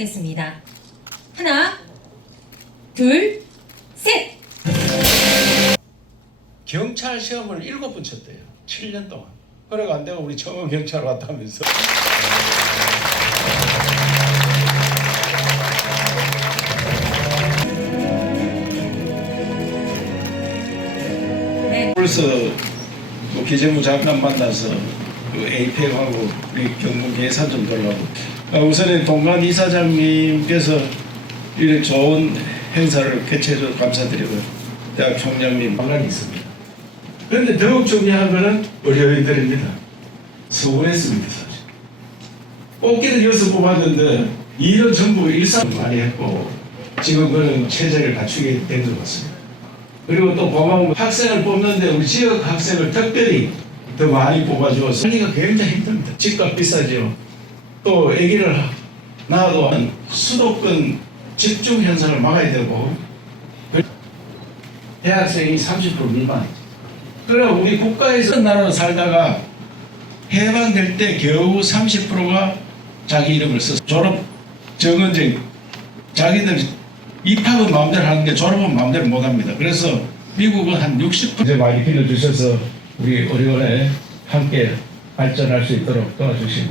하겠습니다. 하나, 둘, 셋. 경찰 시험을 일곱 번 쳤대요. 7년 동안. 그래가 안 되고 우리 청원 경찰 왔다면서. 네. 벌써 뭐 기재부 장관 만나서 그 에이펙하고 우리 경북 예산 좀 돌라고. 아, 우선은 동관 이사장님께서 이런 좋은 행사를 개최해 주셔서 감사드리고요. 대학 총장님 방안이 있습니다. 그런데 더욱 중요한 것은 의료인들입니다. 서울했습니다, 사실. 뽑기는 여기서 뽑았는데 일은 전부 일상 많이 했고 지금 그런 체제를 갖추게 된 것 같습니다. 그리고 또 고마운 건 학생을 뽑는데 우리 지역 학생을 특별히 더 많이 뽑아주어서 살기가 굉장히 힘듭니다. 집값 비싸죠. 또 아기를 낳아도 한 수도권 집중 현상을 막아야 되고 대학생이 30% 미만. 그럼 우리 국가에서 나라로 살다가 해방될 때 겨우 30%가 자기 이름을 써서 졸업 정은정 자기들 입학은 마음대로 하는데 졸업은 마음대로 못 합니다. 그래서 미국은 한 60% 이제 많이 빌려주셔서 우리 어려운에 함께 발전할 수 있도록 도와주신 것.